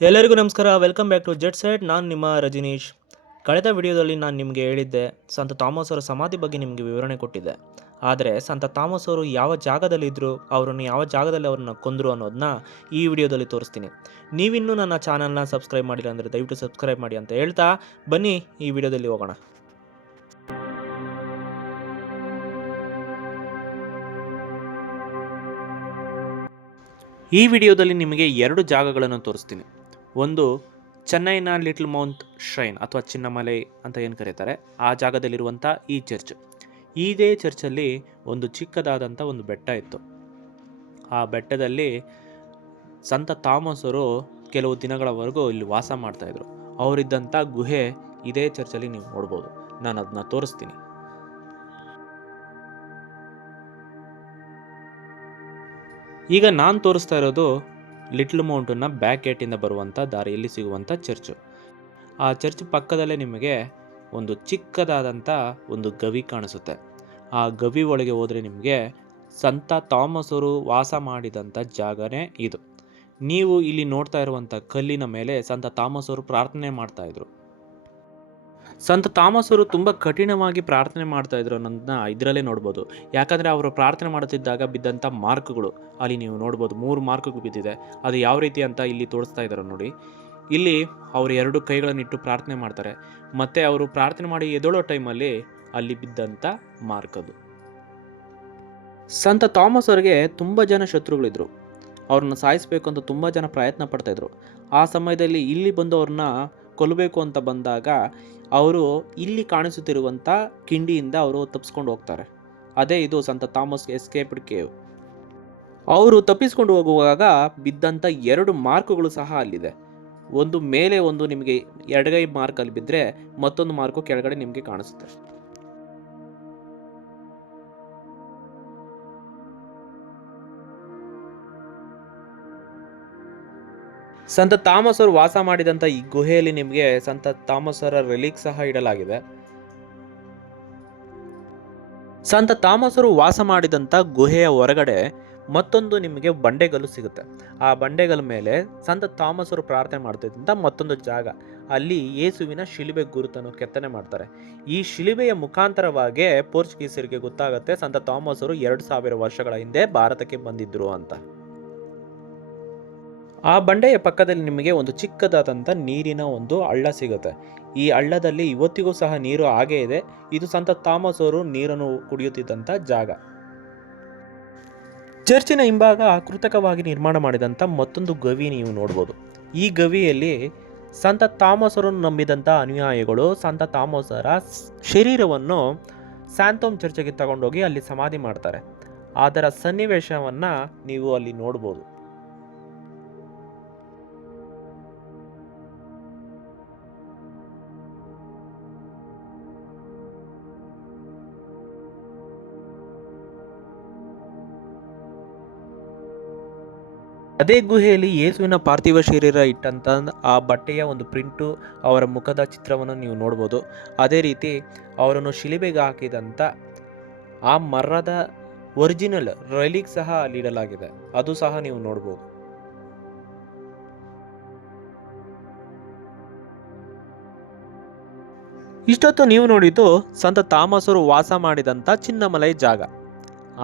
ಎಲ್ಲರಿಗೂ ನಮಸ್ಕಾರ. Welcome back to Jet Set. ನಾನು ನಿಮ್ಮ ರಜನೀಶ್. ಕಳೆದ ವಿಡಿಯೋದಲ್ಲಿ ನಾನು ನಿಮಗೆ ಹೇಳಿದ್ದೆ, ಸಂತ ಥಾಮಸ್ ಅವರ ಸಮಾಧಿ ಬಗ್ಗೆ ನಿಮಗೆ ವಿವರಣೆ ಕೊಟ್ಟಿದ್ದೆ. ಆದರೆ ಸಂತ ಥಾಮಸ್ ಅವರು ಯಾವ ಜಾಗದಲ್ಲಿದ್ದರು, ಅವರನ್ನು ಯಾವ ಜಾಗದಲ್ಲಿ ಅವ್ರನ್ನ ಕೊಂದರು ಅನ್ನೋದನ್ನ ಈ ವಿಡಿಯೋದಲ್ಲಿ ತೋರಿಸ್ತೀನಿ. ನೀವಿನ್ನೂ ನನ್ನ ಚಾನಲ್ನ ಸಬ್ಸ್ಕ್ರೈಬ್ ಮಾಡಿಲ್ಲ ಅಂದರೆ ದಯವಿಟ್ಟು ಸಬ್ಸ್ಕ್ರೈಬ್ ಮಾಡಿ ಅಂತ ಹೇಳ್ತಾ ಬನ್ನಿ ಈ ವಿಡಿಯೋದಲ್ಲಿ ಹೋಗೋಣ. ಈ ವಿಡಿಯೋದಲ್ಲಿ ನಿಮಗೆ ಎರಡು ಜಾಗಗಳನ್ನು ತೋರಿಸ್ತೀನಿ. ಒಂದು ಚೆನ್ನೈನ ಲಿಟಲ್ ಮೌಂಟ್ ಶ್ರೈನ್ ಅಥವಾ ಚಿನ್ನಮಲೈ ಅಂತ ಏನು ಕರೀತಾರೆ, ಆ ಜಾಗದಲ್ಲಿರುವಂಥ ಈ ಚರ್ಚ್. ಇದೇ ಚರ್ಚಲ್ಲಿ ಒಂದು ಚಿಕ್ಕದಾದಂಥ ಒಂದು ಬೆಟ್ಟ ಇತ್ತು. ಆ ಬೆಟ್ಟದಲ್ಲಿ ಸಂತ ಥಾಮಸ್ ಅವರು ಕೆಲವು ದಿನಗಳವರೆಗೂ ಇಲ್ಲಿ ವಾಸ ಮಾಡ್ತಾಯಿದ್ರು. ಅವರಿದ್ದಂಥ ಗುಹೆ ಇದೇ ಚರ್ಚಲ್ಲಿ ನೀವು ನೋಡ್ಬೋದು. ನಾನು ಅದನ್ನ ತೋರಿಸ್ತೀನಿ. ಈಗ ನಾನು ತೋರಿಸ್ತಾ ಇರೋದು ಲಿಟಲ್ ಮೌಂಟನ್ನ ಬ್ಯಾಕ್ ಗೇಟಿಂದ ಬರುವಂಥ ದಾರಿಯಲ್ಲಿ ಸಿಗುವಂಥ ಚರ್ಚು. ಆ ಚರ್ಚ್ ಪಕ್ಕದಲ್ಲೇ ನಿಮಗೆ ಒಂದು ಚಿಕ್ಕದಾದಂಥ ಒಂದು ಗವಿ ಕಾಣಿಸುತ್ತೆ. ಆ ಗವಿ ಒಳಗೆ ಹೋದರೆ ನಿಮಗೆ ಸಂತ ಥಾಮಸ್ ಅವರು ವಾಸ ಮಾಡಿದಂಥ ಜಾಗನೇ ಇದು. ನೀವು ಇಲ್ಲಿ ನೋಡ್ತಾ ಇರುವಂಥ ಕಲ್ಲಿನ ಮೇಲೆ ಸಂತ ಥಾಮಸ್ ಅವರು ಪ್ರಾರ್ಥನೆ ಮಾಡ್ತಾಯಿದ್ರು. ಸಂತ ಥಾಮಸ್ ಅವರು ತುಂಬ ಕಠಿಣವಾಗಿ ಪ್ರಾರ್ಥನೆ ಮಾಡ್ತಾ ಇದ್ರು ಅನ್ನೋದನ್ನ ಇದರಲ್ಲೇ ನೋಡ್ಬೋದು. ಯಾಕಂದರೆ ಅವರು ಪ್ರಾರ್ಥನೆ ಮಾಡುತ್ತಿದ್ದಾಗ ಬಿದ್ದಂಥ ಮಾರ್ಕ್ಗಳು ಅಲ್ಲಿ ನೀವು ನೋಡ್ಬೋದು. 3 ಮಾರ್ಕ್ಗಳು ಬಿದ್ದಿದೆ. ಅದು ಯಾವ ರೀತಿ ಅಂತ ಇಲ್ಲಿ ತೋರಿಸ್ತಾ ಇದ್ದಾರೆ ನೋಡಿ. ಇಲ್ಲಿ ಅವರು 2 ಕೈಗಳನ್ನಿಟ್ಟು ಪ್ರಾರ್ಥನೆ ಮಾಡ್ತಾರೆ. ಮತ್ತು ಅವರು ಪ್ರಾರ್ಥನೆ ಮಾಡಿ ಎದೊಳೋ ಟೈಮಲ್ಲಿ ಅಲ್ಲಿ ಬಿದ್ದಂಥ ಮಾರ್ಕ್ ಅದು. ಸಂತ ಥಾಮಸ್ ಅವರಿಗೆ ತುಂಬ ಜನ ಶತ್ರುಗಳಿದ್ರು. ಅವ್ರನ್ನ ಸಾಯಿಸಬೇಕು ಅಂತ ತುಂಬ ಜನ ಪ್ರಯತ್ನ ಪಡ್ತಾಯಿದ್ರು. ಆ ಸಮಯದಲ್ಲಿ ಇಲ್ಲಿ ಬಂದು ಅವ್ರನ್ನ ಕೊಲ್ಲಬೇಕು ಅಂತ ಬಂದಾಗ ಅವರು ಇಲ್ಲಿ ಕಾಣಿಸುತ್ತಿರುವಂಥ ಕಿಂಡಿಯಿಂದ ಅವರು ತಪ್ಪಿಸ್ಕೊಂಡು ಹೋಗ್ತಾರೆ. ಅದೇ ಇದು ಸಂತ ಥಾಮಸ್ ಎಸ್ಕೇಪ್ಡ್ ಕೇವ್. ಅವರು ತಪ್ಪಿಸ್ಕೊಂಡು ಹೋಗುವಾಗ ಬಿದ್ದಂಥ 2 ಮಾರ್ಕ್ಗಳು ಸಹ ಅಲ್ಲಿದೆ. ಒಂದು ಮೇಲೆ ಒಂದು ನಿಮಗೆ ಎಡಗೈ ಮಾರ್ಕ್ ಅಲ್ಲಿ ಬಿದ್ದರೆ ಮತ್ತೊಂದು ಮಾರ್ಕು ಕೆಳಗಡೆ ನಿಮಗೆ ಕಾಣಿಸುತ್ತೆ. ಸಂತ ಥಾಮಸ್ ಅವರು ವಾಸ ಮಾಡಿದಂಥ ಈ ಗುಹೆಯಲ್ಲಿ ನಿಮಗೆ ಸಂತ ಥಾಮಸ್ ಅವರ ರಿಲಿಕ್ ಸಹ ಇಡಲಾಗಿದೆ. ಸಂತ ಥಾಮಸ್ ಅವರು ವಾಸ ಮಾಡಿದಂಥ ಗುಹೆಯ ಹೊರಗಡೆ ಮತ್ತೊಂದು ನಿಮಗೆ ಬಂಡೆಗಲ್ಲು ಸಿಗುತ್ತೆ. ಆ ಬಂಡೆಗಲ್ ಮೇಲೆ ಸಂತ ಥಾಮಸ್ ಅವರು ಪ್ರಾರ್ಥನೆ ಮಾಡ್ತಿದ್ದಂಥ ಮತ್ತೊಂದು ಜಾಗ. ಅಲ್ಲಿ ಯೇಸುವಿನ ಶಿಲುಬೆ ಗುರುತನ್ನು ಕೆತ್ತನೆ ಮಾಡ್ತಾರೆ. ಈ ಶಿಲುಬೆಯ ಮುಖಾಂತರವಾಗಿ ಪೋರ್ಚುಗೀಸರಿಗೆ ಗೊತ್ತಾಗುತ್ತೆ ಸಂತ ಥಾಮಸ್ ಅವರು 2000 ವರ್ಷಗಳ ಹಿಂದೆ ಭಾರತಕ್ಕೆ ಬಂದಿದ್ರು ಅಂತ. ಆ ಬಂಡೆಯ ಪಕ್ಕದಲ್ಲಿ ನಿಮಗೆ ಒಂದು ಚಿಕ್ಕದಾದಂಥ ನೀರಿನ ಒಂದು ಹಳ್ಳ ಸಿಗುತ್ತೆ. ಈ ಹಳ್ಳದಲ್ಲಿ ಇವತ್ತಿಗೂ ಸಹ ನೀರು ಹಾಗೇ ಇದೆ. ಇದು ಸಂತ ಥಾಮಸ್ ಅವರು ನೀರನ್ನು ಕುಡಿಯುತ್ತಿದ್ದಂಥ ಜಾಗ. ಚರ್ಚಿನ ಹಿಂಭಾಗ ಕೃತಕವಾಗಿ ನಿರ್ಮಾಣ ಮಾಡಿದಂಥ ಮತ್ತೊಂದು ಗವಿ ನೀವು ನೋಡ್ಬೋದು. ಈ ಗವಿಯಲ್ಲಿ ಸಂತ ಥಾಮಸ್ ಅವರನ್ನು ನಂಬಿದಂಥ ಅನುಯಾಯಿಗಳು ಸಂತ ಥಾಮಸ್ ಅವರ ಶರೀರವನ್ನು ಸ್ಯಾಂತೋಮ್ ಚರ್ಚಿಗೆ ತಗೊಂಡೋಗಿ ಅಲ್ಲಿ ಸಮಾಧಿ ಮಾಡ್ತಾರೆ. ಅದರ ಸನ್ನಿವೇಶವನ್ನು ನೀವು ಅಲ್ಲಿ ನೋಡ್ಬೋದು. ಅದೇ ಗುಹೆಯಲ್ಲಿ ಯೇಸುವಿನ ಪಾರ್ಥಿವ ಶರೀರ ಇಟ್ಟಂಥ ಆ ಬಟ್ಟೆಯ ಒಂದು ಪ್ರಿಂಟು, ಅವರ ಮುಖದ ಚಿತ್ರವನ್ನು ನೀವು ನೋಡ್ಬೋದು. ಅದೇ ರೀತಿ ಅವರನ್ನು ಶಿಲುಬೆಗೆ ಹಾಕಿದಂಥ ಆ ಮರದ ಒರಿಜಿನಲ್ ರೆಲಿಕ್ ಸಹ ಅಲ್ಲಿ ಇಡಲಾಗಿದೆ. ಅದು ಸಹ ನೀವು ನೋಡ್ಬೋದು. ಇಷ್ಟೊತ್ತು ನೀವು ನೋಡಿದ್ದು ಸಂತ ಥಾಮಸ್ ಅವರು ವಾಸ ಮಾಡಿದಂಥ ಚಿನ್ನಮಲೈ ಜಾಗ.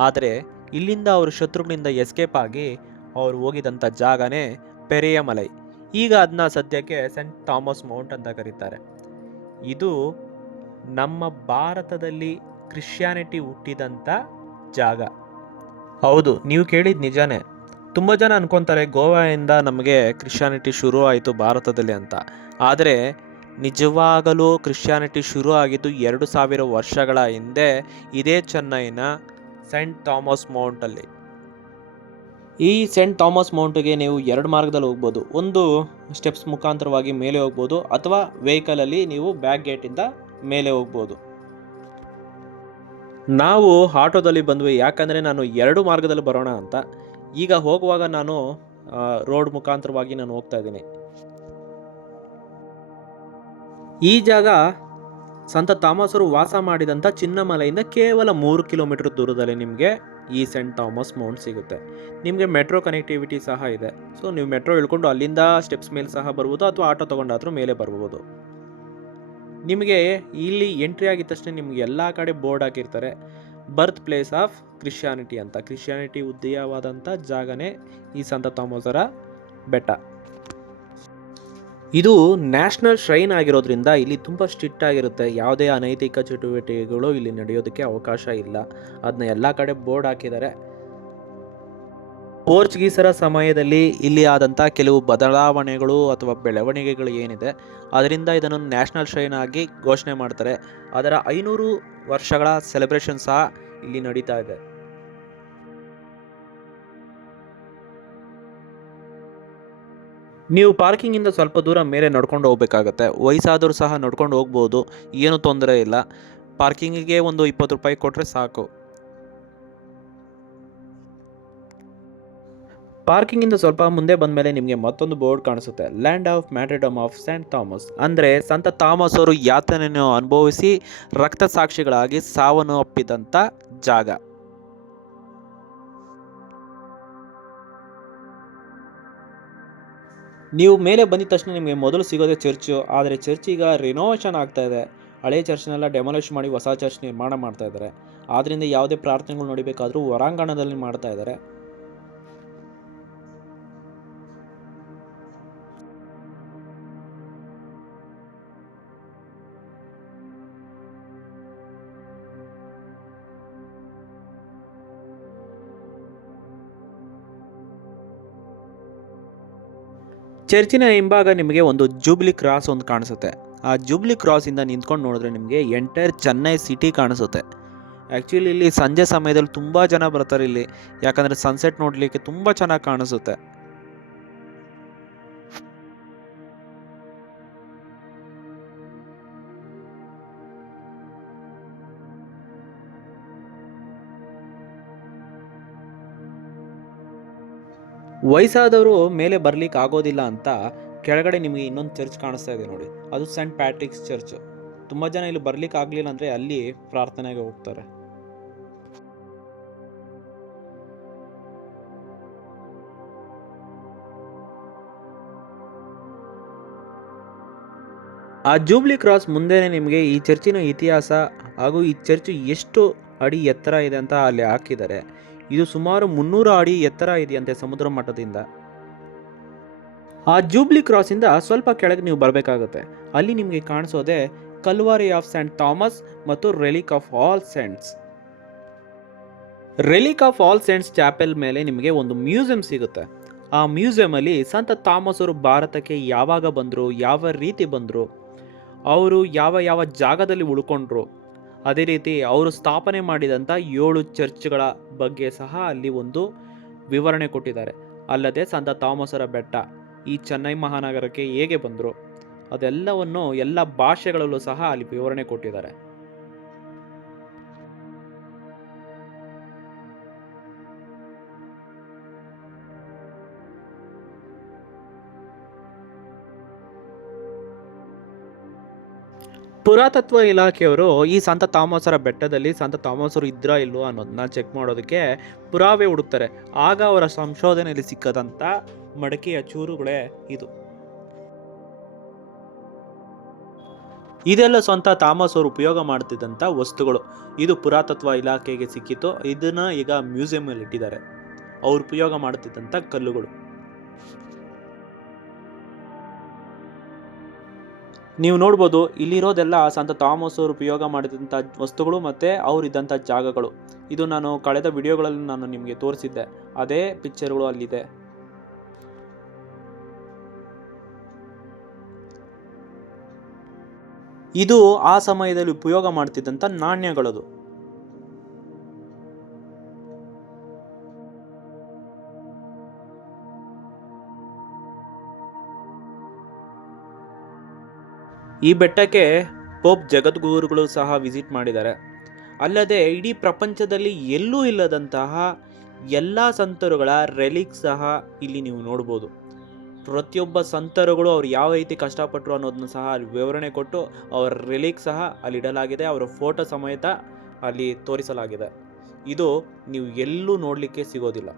ಆದರೆ ಇಲ್ಲಿಂದ ಅವರು ಶತ್ರುಗಳಿಂದ ಎಸ್ಕೇಪ್ ಆಗಿ ಅವರು ಹೋಗಿದಂಥ ಜಾಗನೇ ಪೆರಿಯ ಮಲೈ. ಈಗ ಅದನ್ನ ಸದ್ಯಕ್ಕೆ ಸೆಂಟ್ ಥಾಮಸ್ ಮೌಂಟ್ ಅಂತ ಕರೀತಾರೆ. ಇದು ನಮ್ಮ ಭಾರತದಲ್ಲಿ ಕ್ರಿಶ್ಚಿಯಾನಿಟಿ ಹುಟ್ಟಿದಂಥ ಜಾಗ. ಹೌದು, ನೀವು ಕೇಳಿದ ನಿಜಾನೇ. ತುಂಬ ಜನ ಅನ್ಕೊತಾರೆ ಗೋವಾದಿಂದ ನಮಗೆ ಕ್ರಿಶ್ಚಿಯಾನಿಟಿ ಶುರು ಆಯಿತು ಭಾರತದಲ್ಲಿ ಅಂತ. ಆದರೆ ನಿಜವಾಗಲೂ ಕ್ರಿಶ್ಚಿಯಾನಿಟಿ ಶುರು ಆಗಿದ್ದು 2000 ವರ್ಷಗಳ ಹಿಂದೆ ಇದೇ ಚೆನ್ನೈನ ಸೆಂಟ್ ಥಾಮಸ್ ಮೌಂಟಲ್ಲಿ. ಈ ಸೆಂಟ್ ಥಾಮಸ್ ಮೌಂಟ್ಗೆ ನೀವು 2 ಮಾರ್ಗದಲ್ಲಿ ಹೋಗ್ಬೋದು. ಒಂದು ಸ್ಟೆಪ್ಸ್ ಮುಖಾಂತರವಾಗಿ ಮೇಲೆ ಹೋಗ್ಬೋದು, ಅಥವಾ ವೆಹಿಕಲಲ್ಲಿ ನೀವು ಬ್ಯಾಕ್ ಗೇಟಿಂದ ಮೇಲೆ ಹೋಗ್ಬೋದು. ನಾವು ಆಟೋದಲ್ಲಿ ಬಂದ್ವಿ, ಯಾಕಂದರೆ ನಾನು 2 ಮಾರ್ಗದಲ್ಲಿ ಬರೋಣ ಅಂತ. ಈಗ ಹೋಗುವಾಗ ನಾನು ರೋಡ್ ಮುಖಾಂತರವಾಗಿ ನಾನು ಹೋಗ್ತಾ ಇದ್ದೀನಿ. ಈ ಜಾಗ ಸಂತ ಥಾಮಸ್ ಅವರು ವಾಸ ಮಾಡಿದಂಥ ಚಿನ್ನಮಲೆಯಿಂದ ಕೇವಲ 3 ಕಿಲೋಮೀಟರ್ ದೂರದಲ್ಲಿ ನಿಮಗೆ ಈ ಸೆಂಟ್ ಥಾಮಸ್ ಮೌಂಟ್ ಸಿಗುತ್ತೆ. ನಿಮಗೆ ಮೆಟ್ರೋ ಕನೆಕ್ಟಿವಿಟಿ ಸಹ ಇದೆ. ಸೊ ನೀವು ಮೆಟ್ರೋ ಇಳ್ಕೊಂಡು ಅಲ್ಲಿಂದ ಸ್ಟೆಪ್ಸ್ ಮೇಲೆ ಸಹ ಬರ್ಬೋದು, ಅಥವಾ ಆಟೋ ತೊಗೊಂಡಾದ್ರೂ ಮೇಲೆ ಬರ್ಬೋದು. ನಿಮಗೆ ಇಲ್ಲಿ ಎಂಟ್ರಿ ಆಗಿದ ತಕ್ಷಣ ನಿಮ್ಗೆ ಎಲ್ಲ ಕಡೆ ಬೋರ್ಡ್ ಹಾಕಿರ್ತಾರೆ, ಬರ್ತ್ ಪ್ಲೇಸ್ ಆಫ್ ಕ್ರಿಶ್ಚಿಯಾನಿಟಿ ಅಂತ. ಕ್ರಿಶ್ಚಿಯಾನಿಟಿ ಉದಯವಾದಂಥ ಜಾಗನೇ ಈ ಸಂತ ಥಾಮಸರ ಬೆಟ್ಟ. ಇದು ನ್ಯಾಷನಲ್ ಶ್ರೈನ್ ಆಗಿರೋದ್ರಿಂದ ಇಲ್ಲಿ ತುಂಬ ಸ್ಟ್ರಿಕ್ಟ್ ಆಗಿರುತ್ತೆ. ಯಾವುದೇ ಅನೈತಿಕ ಚಟುವಟಿಕೆಗಳು ಇಲ್ಲಿ ನಡೆಯೋದಕ್ಕೆ ಅವಕಾಶ ಇಲ್ಲ. ಅದನ್ನ ಎಲ್ಲ ಕಡೆ ಬೋರ್ಡ್ ಹಾಕಿದ್ದಾರೆ. ಪೋರ್ಚುಗೀಸರ ಸಮಯದಲ್ಲಿ ಇಲ್ಲಿ ಆದಂಥ ಕೆಲವು ಬದಲಾವಣೆಗಳು ಅಥವಾ ಬೆಳವಣಿಗೆಗಳು ಏನಿದೆ, ಅದರಿಂದ ಇದನ್ನು ನ್ಯಾಷನಲ್ ಶ್ರೈನ್ ಆಗಿ ಘೋಷಣೆ ಮಾಡ್ತಾರೆ. ಅದರ 500 ವರ್ಷಗಳ ಸೆಲೆಬ್ರೇಷನ್ ಸಹ ಇಲ್ಲಿ ನಡೀತಾ ಇದೆ. ನೀವು ಪಾರ್ಕಿಂಗಿಂದ ಸ್ವಲ್ಪ ದೂರ ಮೇಲೆ ನಡ್ಕೊಂಡು ಹೋಗ್ಬೇಕಾಗತ್ತೆ. ವಯಸ್ಸಾದರೂ ಸಹ ನಡ್ಕೊಂಡು ಹೋಗ್ಬೋದು, ಏನು ತೊಂದರೆ ಇಲ್ಲ. ಪಾರ್ಕಿಂಗಿಗೆ ಒಂದು 20 ರೂಪಾಯಿ ಕೊಟ್ಟರೆ ಸಾಕು. ಪಾರ್ಕಿಂಗಿಂದ ಸ್ವಲ್ಪ ಮುಂದೆ ಬಂದಮೇಲೆ ನಿಮಗೆ ಮತ್ತೊಂದು ಬೋರ್ಡ್ ಕಾಣಿಸುತ್ತೆ, land of martyrdom of Saint Thomas. ಅಂದರೆ ಸಂತ ಥಾಮಸ್ ಅವರು ಯಾತನೆಯನ್ನು ಅನುಭವಿಸಿ ರಕ್ತ ಸಾಕ್ಷಿಗಳಾಗಿ ಸಾವನ್ನು ಅಪ್ಪಿದಂಥ ಜಾಗ. ನೀವು ಮೇಲೆ ಬಂದಿದ ತಕ್ಷಣ ನಿಮಗೆ ಮೊದಲು ಸಿಗೋದೇ ಚರ್ಚು. ಆದರೆ ಚರ್ಚ್ ಈಗ ರಿನೋವೇಷನ್ ಆಗ್ತಾ ಇದೆ. ಹಳೆ ಚರ್ಚ್ನೆಲ್ಲ ಡೆಮಾಲಿಷ್ ಮಾಡಿ ಹೊಸ ಚರ್ಚ್ ನಿರ್ಮಾಣ ಮಾಡ್ತಾ ಇದ್ದಾರೆ. ಆದ್ದರಿಂದ ಯಾವುದೇ ಪ್ರಾರ್ಥನೆಗಳು ನಡಿಬೇಕಾದ್ರೂ ಹೊರಾಂಗಣದಲ್ಲಿ ಮಾಡ್ತಾ ಇದ್ದಾರೆ. ಚರ್ಚಿನ ಹಿಂಭಾಗ ನಿಮಗೆ ಒಂದು ಜೂಬ್ಲಿ ಕ್ರಾಸ್ ಒಂದು ಕಾಣಿಸುತ್ತೆ. ಆ ಜೂಬ್ಲಿ ಕ್ರಾಸಿಂದ ನಿಂತ್ಕೊಂಡು ನೋಡಿದ್ರೆ ನಿಮಗೆ ಎಂಟೈರ್ ಚೆನ್ನೈ ಸಿಟಿ ಕಾಣಿಸುತ್ತೆ. ಆ್ಯಕ್ಚುಲಿ ಇಲ್ಲಿ ಸಂಜೆ ಸಮಯದಲ್ಲಿ ತುಂಬ ಜನ ಬರ್ತಾರೆ ಇಲ್ಲಿ, ಯಾಕಂದರೆ ಸನ್ಸೆಟ್ ನೋಡಲಿಕ್ಕೆ ತುಂಬ ಚೆನ್ನಾಗಿ ಕಾಣಿಸುತ್ತೆ. ವಯಸ್ಸಾದವರು ಮೇಲೆ ಬರ್ಲಿಕ್ಕೆ ಆಗೋದಿಲ್ಲ ಅಂತ ಕೆಳಗಡೆ ನಿಮಗೆ ಇನ್ನೊಂದು ಚರ್ಚ್ ಕಾಣಿಸ್ತಾ ಇದೆ ನೋಡಿ, ಅದು ಸೆಂಟ್ ಪ್ಯಾಟ್ರಿಕ್ಸ್ ಚರ್ಚ್. ತುಂಬ ಜನ ಇಲ್ಲಿ ಬರ್ಲಿಕ್ಕೆ ಆಗಲಿಲ್ಲ ಅಂದರೆ ಅಲ್ಲಿ ಪ್ರಾರ್ಥನೆಗೆ ಹೋಗ್ತಾರೆ. ಆ ಜೂಬ್ಲಿ ಕ್ರಾಸ್ ಮುಂದೆನೇ ನಿಮಗೆ ಈ ಚರ್ಚಿನ ಇತಿಹಾಸ ಹಾಗೂ ಈ ಚರ್ಚ್ ಎಷ್ಟು ಅಡಿ ಎತ್ತರ ಇದೆ ಅಂತ ಅಲ್ಲಿ ಹಾಕಿದ್ದಾರೆ. ಇದು ಸುಮಾರು 300 ಅಡಿ ಎತ್ತರ ಇದೆಯಂತೆ ಸಮುದ್ರ ಮಟ್ಟದಿಂದ. ಆ ಜೂಬ್ಲಿ ಕ್ರಾಸಿಂದ ಸ್ವಲ್ಪ ಕೆಳಗೆ ನೀವು ಬರಬೇಕಾಗುತ್ತೆ. ಅಲ್ಲಿ ನಿಮಗೆ ಕಾಣಿಸೋದೆ ಕಲ್ವಾರಿ ಆಫ್ ಸೆಂಟ್ ಥಾಮಸ್ ಮತ್ತು relic of all saints. Relic of all saints chapel ಮೇಲೆ ನಿಮಗೆ ಒಂದು ಮ್ಯೂಸಿಯಂ ಸಿಗುತ್ತೆ. ಆ ಮ್ಯೂಸಿಯಮಲ್ಲಿ ಸಂತ ಥಾಮಸ್ ಅವರು ಭಾರತಕ್ಕೆ ಯಾವಾಗ ಬಂದರು, ಯಾವ ರೀತಿ ಬಂದರು, ಅವರು ಯಾವ ಯಾವ ಜಾಗದಲ್ಲಿ ಉಳ್ಕೊಂಡ್ರು, ಅದೇ ರೀತಿ ಅವರು ಸ್ಥಾಪನೆ ಮಾಡಿದಂಥ 7 ಚರ್ಚ್ಗಳ ಬಗ್ಗೆ ಸಹ ಅಲ್ಲಿ ಒಂದು ವಿವರಣೆ ಕೊಟ್ಟಿದ್ದಾರೆ. ಅಲ್ಲದೆ ಸಂತ ಥಾಮಸರ ಬೆಟ್ಟ ಈ ಚೆನ್ನೈ ಮಹಾನಗರಕ್ಕೆ ಹೇಗೆ ಬಂದರು ಅದೆಲ್ಲವನ್ನು ಎಲ್ಲ ಭಾಷೆಗಳಲ್ಲೂ ಸಹ ಅಲ್ಲಿ ವಿವರಣೆ ಕೊಟ್ಟಿದ್ದಾರೆ. ಪುರಾತತ್ವ ಇಲಾಖೆಯವರು ಈ ಸಂತ ಥಾಮಸರ ಬೆಟ್ಟದಲ್ಲಿ ಸಂತ ಥಾಮಸರು ಇದ್ರಾ ಇಲ್ವೋ ಅನ್ನೋದನ್ನ ಚೆಕ್ ಮಾಡೋದಕ್ಕೆ ಪುರಾವೆ ಹುಡುಕ್ತಾರೆ. ಆಗ ಅವರ ಸಂಶೋಧನೆಯಲ್ಲಿ ಸಿಕ್ಕದಂಥ ಮಡಕೆಯ ಚೂರುಗಳೇ ಇದು. ಇದೆಲ್ಲ ಸ್ವಂತ ಥಾಮಸ್ ಅವರು ಉಪಯೋಗ ಮಾಡ್ತಿದ್ದಂಥ ವಸ್ತುಗಳು. ಇದು ಪುರಾತತ್ವ ಇಲಾಖೆಗೆ ಸಿಕ್ಕಿತ್ತು. ಇದನ್ನ ಈಗ ಮ್ಯೂಸಿಯಂನಲ್ಲಿ ಇಟ್ಟಿದ್ದಾರೆ. ಅವ್ರು ಉಪಯೋಗ ಮಾಡ್ತಿದ್ದಂಥ ಕಲ್ಲುಗಳು. ನೀವು ನೋಡ್ಬೋದು ಇಲ್ಲಿರೋದೆಲ್ಲ ಸಂತ ಥಾಮಸ್ ಅವರು ಉಪಯೋಗ ಮಾಡಿದಂಥ ವಸ್ತುಗಳು ಮತ್ತು ಅವರಿದ್ದಂಥ ಜಾಗಗಳು. ಇದು ನಾನು ಕಳೆದ ವಿಡಿಯೋಗಳಲ್ಲಿ ನಾನು ನಿಮಗೆ ತೋರಿಸಿದ್ದೆ, ಅದೇ ಪಿಕ್ಚರ್ಗಳು ಅಲ್ಲಿದೆ. ಇದು ಆ ಸಮಯದಲ್ಲಿ ಉಪಯೋಗ ಮಾಡ್ತಿದ್ದಂಥ ನಾಣ್ಯಗಳದು. ಈ ಬೆಟ್ಟಕ್ಕೆ ಪೋಪ್ ಜಗದ್ಗುರುಗಳು ಸಹ ವಿಸಿಟ್ ಮಾಡಿದ್ದಾರೆ. ಅಲ್ಲದೆ ಇಡೀ ಪ್ರಪಂಚದಲ್ಲಿ ಎಲ್ಲೂ ಇಲ್ಲದಂತಹ ಎಲ್ಲ ಸಂತರುಗಳ ರೆಲಿಕ್ ಸಹ ಇಲ್ಲಿ ನೀವು ನೋಡ್ಬೋದು. ಪ್ರತಿಯೊಬ್ಬ ಸಂತರುಗಳು ಅವ್ರು ಯಾವ ರೀತಿ ಕಷ್ಟಪಟ್ಟರು ಅನ್ನೋದನ್ನು ಸಹ ಅಲ್ಲಿ ವಿವರಣೆ ಕೊಟ್ಟು ಅವರ ರಿಲೀಕ್ ಸಹ ಅಲ್ಲಿ ಇಡಲಾಗಿದೆ. ಅವರ ಫೋಟೋ ಸಮೇತ ಅಲ್ಲಿ ತೋರಿಸಲಾಗಿದೆ. ಇದು ನೀವು ಎಲ್ಲೂ ನೋಡಲಿಕ್ಕೆ ಸಿಗೋದಿಲ್ಲ.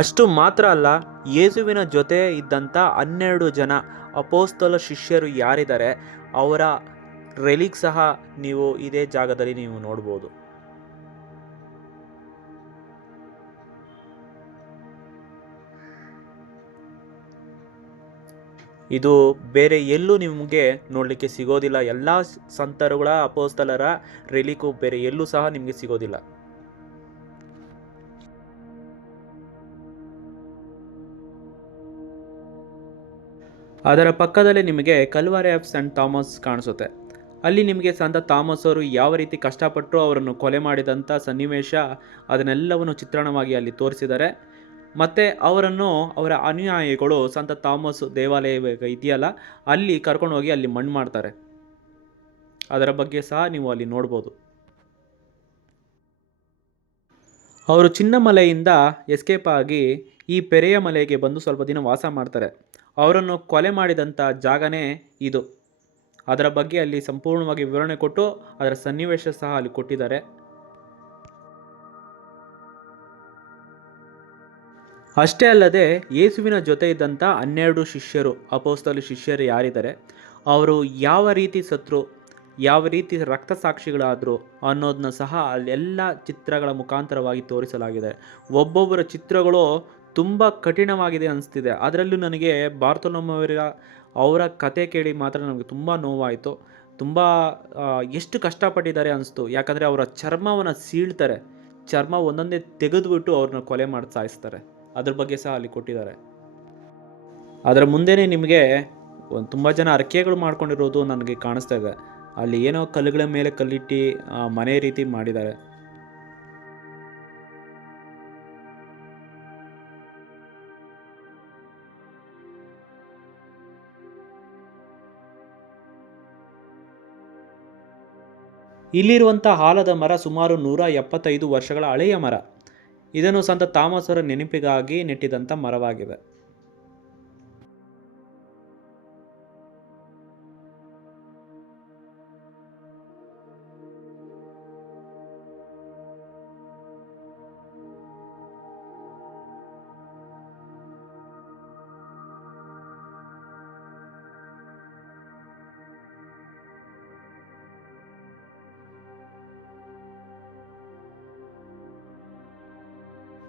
ಅಷ್ಟು ಮಾತ್ರ ಅಲ್ಲ, ಯೇಸುವಿನ ಜೊತೆ ಇದ್ದಂಥ 12 ಜನ ಅಪೋಸ್ತಲ ಶಿಷ್ಯರು ಯಾರಿದ್ದಾರೆ ಅವರ ರೆಲಿಕ್ ಸಹ ನೀವು ಇದೇ ಜಾಗದಲ್ಲಿ ನೀವು ನೋಡ್ಬೋದು. ಇದು ಬೇರೆ ಎಲ್ಲೂ ನಿಮಗೆ ನೋಡಲಿಕ್ಕೆ ಸಿಗೋದಿಲ್ಲ. ಎಲ್ಲ ಸಂತರುಗಳ ಅಪೋಸ್ತಲರ ರೆಲಿಕು ಬೇರೆ ಎಲ್ಲೂ ಸಹ ನಿಮಗೆ ಸಿಗೋದಿಲ್ಲ. ಅದರ ಪಕ್ಕದಲ್ಲೇ ನಿಮಗೆ ಕಲ್ವಾರಿ ಆಫ್ ಸೆಂಟ್ ಥಾಮಸ್ ಕಾಣಿಸುತ್ತೆ. ಅಲ್ಲಿ ನಿಮಗೆ ಸಂತ ಥಾಮಸ್ ಅವರು ಯಾವ ರೀತಿ ಕಷ್ಟಪಟ್ಟರು ಅವರನ್ನು ಕೊಲೆ ಮಾಡಿದಂಥ ಸನ್ನಿವೇಶ ಅದನ್ನೆಲ್ಲವನ್ನು ಚಿತ್ರಣವಾಗಿ ಅಲ್ಲಿ ತೋರಿಸಿದ್ದಾರೆ. ಮತ್ತು ಅವರನ್ನು ಅವರ ಅನುಯಾಯಿಗಳು ಸಂತ ಥಾಮಸ್ ದೇವಾಲಯ ಇದೆಯಲ್ಲ ಅಲ್ಲಿ ಕರ್ಕೊಂಡು ಹೋಗಿ ಅಲ್ಲಿ ಮಣ್ಣು ಮಾಡ್ತಾರೆ. ಅದರ ಬಗ್ಗೆ ಸಹ ನೀವು ಅಲ್ಲಿ ನೋಡ್ಬೋದು. ಅವರು ಚಿನ್ನಮಲೆಯಿಂದ ಎಸ್ಕೇಪ್ ಆಗಿ ಈ ಪೆರೆಯ ಮಲೆಗೆ ಬಂದು ಸ್ವಲ್ಪ ದಿನ ವಾಸ ಮಾಡ್ತಾರೆ. ಅವರನ್ನು ಕೊಲೆ ಮಾಡಿದಂಥ ಜಾಗನೇ ಇದು. ಅದರ ಬಗ್ಗೆ ಅಲ್ಲಿ ಸಂಪೂರ್ಣವಾಗಿ ವಿವರಣೆ ಕೊಟ್ಟು ಅದರ ಸನ್ನಿವೇಶ ಸಹ ಅಲ್ಲಿ ಕೊಟ್ಟಿದ್ದಾರೆ. ಅಷ್ಟೇ ಅಲ್ಲದೆ ಯೇಸುವಿನ ಜೊತೆ ಇದ್ದಂಥ 12 ಶಿಷ್ಯರು ಅಪೊಸ್ತಲ ಶಿಷ್ಯರು ಯಾರಿದ್ದಾರೆ ಅವರು ಯಾವ ರೀತಿ ಸತ್ರು, ಯಾವ ರೀತಿ ರಕ್ತ ಸಾಕ್ಷಿಗಳಾದರು ಅನ್ನೋದನ್ನ ಸಹ ಅಲ್ಲೆಲ್ಲ ಚಿತ್ರಗಳ ಮುಖಾಂತರವಾಗಿ ತೋರಿಸಲಾಗಿದೆ. ಒಬ್ಬೊಬ್ಬರ ಚಿತ್ರಗಳು ತುಂಬ ಕಠಿಣವಾಗಿದೆ ಅನಿಸ್ತಿದೆ. ಅದರಲ್ಲೂ ನನಗೆ ಬಾರ್ತೊಲೊಮಾಯರ ಅವರ ಕತೆ ಕೇಳಿ ಮಾತ್ರ ನನಗೆ ತುಂಬ ನೋವಾಯಿತು. ತುಂಬ ಎಷ್ಟು ಕಷ್ಟಪಟ್ಟಿದ್ದಾರೆ ಅನಿಸ್ತು. ಯಾಕಂದರೆ ಅವರ ಚರ್ಮವನ್ನು ಸೀಳ್ತಾರೆ, ಚರ್ಮ ಒಂದೊಂದೇ ತೆಗೆದುಬಿಟ್ಟು ಅವ್ರನ್ನ ಕೊಲೆ ಮಾಡಿ ಸಾಯಿಸ್ತಾರೆ. ಅದ್ರ ಬಗ್ಗೆ ಸಹ ಅಲ್ಲಿ ಕೊಟ್ಟಿದ್ದಾರೆ. ಅದರ ಮುಂದೆನೇ ನಿಮಗೆ ತುಂಬ ಜನ ಅರಕೆಗಳು ಮಾಡ್ಕೊಂಡಿರೋದು ನನಗೆ ಕಾಣಿಸ್ತಾ ಇದೆ. ಅಲ್ಲಿ ಏನೋ ಕಲ್ಲುಗಳ ಮೇಲೆ ಕಲ್ಲಿಟ್ಟು ಮನೆ ರೀತಿ ಮಾಡಿದ್ದಾರೆ. ಇಲ್ಲಿರುವಂಥ ಆಲದ ಮರ ಸುಮಾರು 175 ವರ್ಷಗಳ ಹಳೆಯ ಮರ. ಇದನ್ನು ಸಂತ ಥಾಮಸರ ನೆನಪಿಗಾಗಿ ನೆಟ್ಟಿದಂಥ ಮರವಾಗಿದೆ.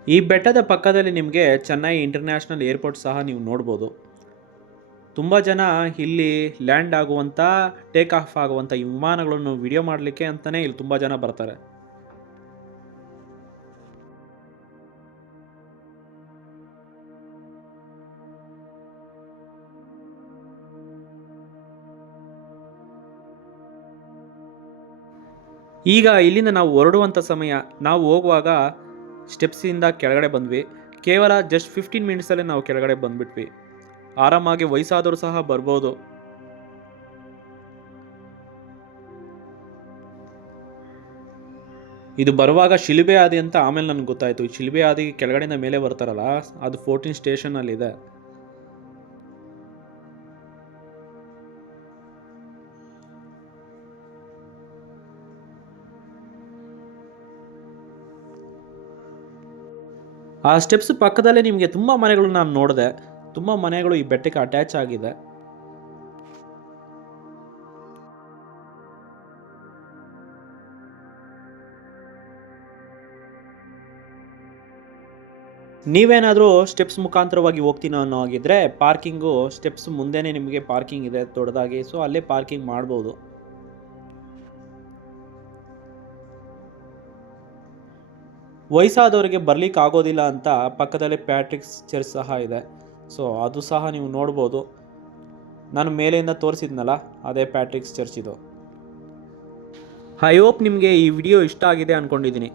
ಈ ಬೆಟ್ಟದ ಪಕ್ಕದಲ್ಲಿ ನಿಮಗೆ ಚೆನ್ನೈ ಇಂಟರ್ನ್ಯಾಷನಲ್ ಏರ್ಪೋರ್ಟ್ ಸಹ ನೀವು ನೋಡ್ಬೋದು. ತುಂಬ ಜನ ಇಲ್ಲಿ ಲ್ಯಾಂಡ್ ಆಗುವಂಥ, ಟೇಕ್ ಆಫ್ ಆಗುವಂಥ ವಿಮಾನಗಳನ್ನು ವಿಡಿಯೋ ಮಾಡಲಿಕ್ಕೆ ಅಂತಲೇ ಇಲ್ಲಿ ತುಂಬ ಜನ ಬರ್ತಾರೆ. ಈಗ ಇಲ್ಲಿಂದ ನಾವು ಹೊರಡುವಂಥ ಸಮಯ. ನಾವು ಹೋಗುವಾಗ ಸ್ಟೆಪ್ಸಿಂದ ಕೆಳಗಡೆ ಬಂದ್ವಿ. ಕೇವಲ ಜಸ್ಟ್ 15 ಮಿನಿಟ್ಸಲ್ಲೇ ನಾವು ಕೆಳಗಡೆ ಬಂದುಬಿಟ್ವಿ. ಆರಾಮಾಗಿ ವಯಸ್ಸಾದವರು ಸಹ ಬರ್ಬೋದು. ಇದು ಬರುವಾಗ ಶಿಲುಬೆ ಆದಿ ಅಂತ ಆಮೇಲೆ ನನಗೆ ಗೊತ್ತಾಯಿತು. ಈ ಶಿಲುಬೆ ಆದಿ ಕೆಳಗಡೆಯಿಂದ ಮೇಲೆ ಬರ್ತಾರಲ್ಲ ಅದು 14 ಸ್ಟೇಷನಲ್ಲಿದೆ. ಆ ಸ್ಟೆಪ್ಸ್ ಪಕ್ಕದಲ್ಲೇ ನಿಮಗೆ ತುಂಬ ಮನೆಗಳು ನಾನು ನೋಡಿದೆ. ತುಂಬ ಮನೆಗಳು ಈ ಬೆಟ್ಟಕ್ಕೆ ಅಟ್ಯಾಚ್ ಆಗಿದೆ. ನೀವೇನಾದರೂ ಸ್ಟೆಪ್ಸ್ ಮುಖಾಂತರವಾಗಿ ಹೋಗ್ತೀನೋ ಅನ್ನೋ ಆಗಿದ್ರೆ ಪಾರ್ಕಿಂಗು ಸ್ಟೆಪ್ಸ್ ಮುಂದೆನೇ ನಿಮಗೆ ಪಾರ್ಕಿಂಗ್ ಇದೆ ದೊಡ್ಡದಾಗಿ. ಸೊ ಅಲ್ಲೇ ಪಾರ್ಕಿಂಗ್ ಮಾಡ್ಬೋದು. ವಯಸ್ಸಾದವರಿಗೆ ಬರ್ಲಿಕ್ಕೆ ಆಗೋದಿಲ್ಲ ಅಂತ ಪಕ್ಕದಲ್ಲೇ ಪ್ಯಾಟ್ರಿಕ್ಸ್ ಚರ್ಚ್ ಸಹ ಇದೆ. ಸೊ ಅದು ಸಹ ನೀವು ನೋಡ್ಬೋದು. ನಾನು ಮೇಲೆಯಿಂದ ತೋರಿಸಿದ್ನಲ್ಲ ಅದೇ ಪ್ಯಾಟ್ರಿಕ್ಸ್ ಚರ್ಚ್ ಇದು. ಐ ಹೋಪ್ ನಿಮಗೆ ಈ ವಿಡಿಯೋ ಇಷ್ಟ ಆಗಿದೆ ಅಂದ್ಕೊಂಡಿದ್ದೀನಿ.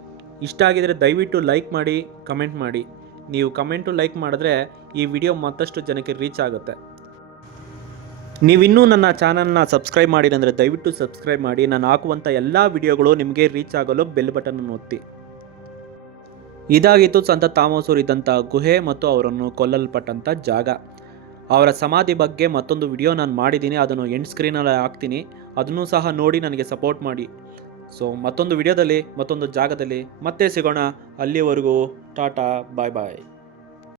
ಇಷ್ಟ ಆಗಿದರೆ ದಯವಿಟ್ಟು ಲೈಕ್ ಮಾಡಿ, ಕಮೆಂಟ್ ಮಾಡಿ. ನೀವು ಕಮೆಂಟು ಲೈಕ್ ಮಾಡಿದ್ರೆ ಈ ವಿಡಿಯೋ ಮತ್ತಷ್ಟು ಜನಕ್ಕೆ ರೀಚ್ ಆಗುತ್ತೆ. ನೀವಿನ್ನೂ ನನ್ನ ಚಾನಲ್ನ ಸಬ್ಸ್ಕ್ರೈಬ್ ಮಾಡಿಲ್ಲ ಅಂದರೆ ದಯವಿಟ್ಟು ಸಬ್ಸ್ಕ್ರೈಬ್ ಮಾಡಿ. ನಾನು ಹಾಕುವಂಥ ಎಲ್ಲ ವಿಡಿಯೋಗಳು ನಿಮಗೆ ರೀಚ್ ಆಗಲು ಬೆಲ್ ಬಟನನ್ನು ಒತ್ತಿ. ಇದಾಗಿತ್ತು ಸಂತ ಥಾಮಸರು ಇದ್ದಂಥ ಗುಹೆ ಮತ್ತು ಅವರನ್ನು ಕೊಲ್ಲಲ್ಪಟ್ಟಂಥ ಜಾಗ. ಅವರ ಸಮಾಧಿ ಬಗ್ಗೆ ಮತ್ತೊಂದು ವಿಡಿಯೋ ನಾನು ಮಾಡಿದ್ದೀನಿ, ಅದನ್ನು ಎಂಡ್ ಸ್ಕ್ರೀನಲ್ಲಿ ಹಾಕ್ತೀನಿ, ಅದನ್ನು ಸಹ ನೋಡಿ ನನಗೆ ಸಪೋರ್ಟ್ ಮಾಡಿ. ಸೊ ಮತ್ತೊಂದು ವಿಡಿಯೋದಲ್ಲಿ ಮತ್ತೊಂದು ಜಾಗದಲ್ಲಿ ಮತ್ತೆ ಸಿಗೋಣ. ಅಲ್ಲಿವರೆಗೂ ಟಾಟಾ, ಬಾಯ್ ಬಾಯ್.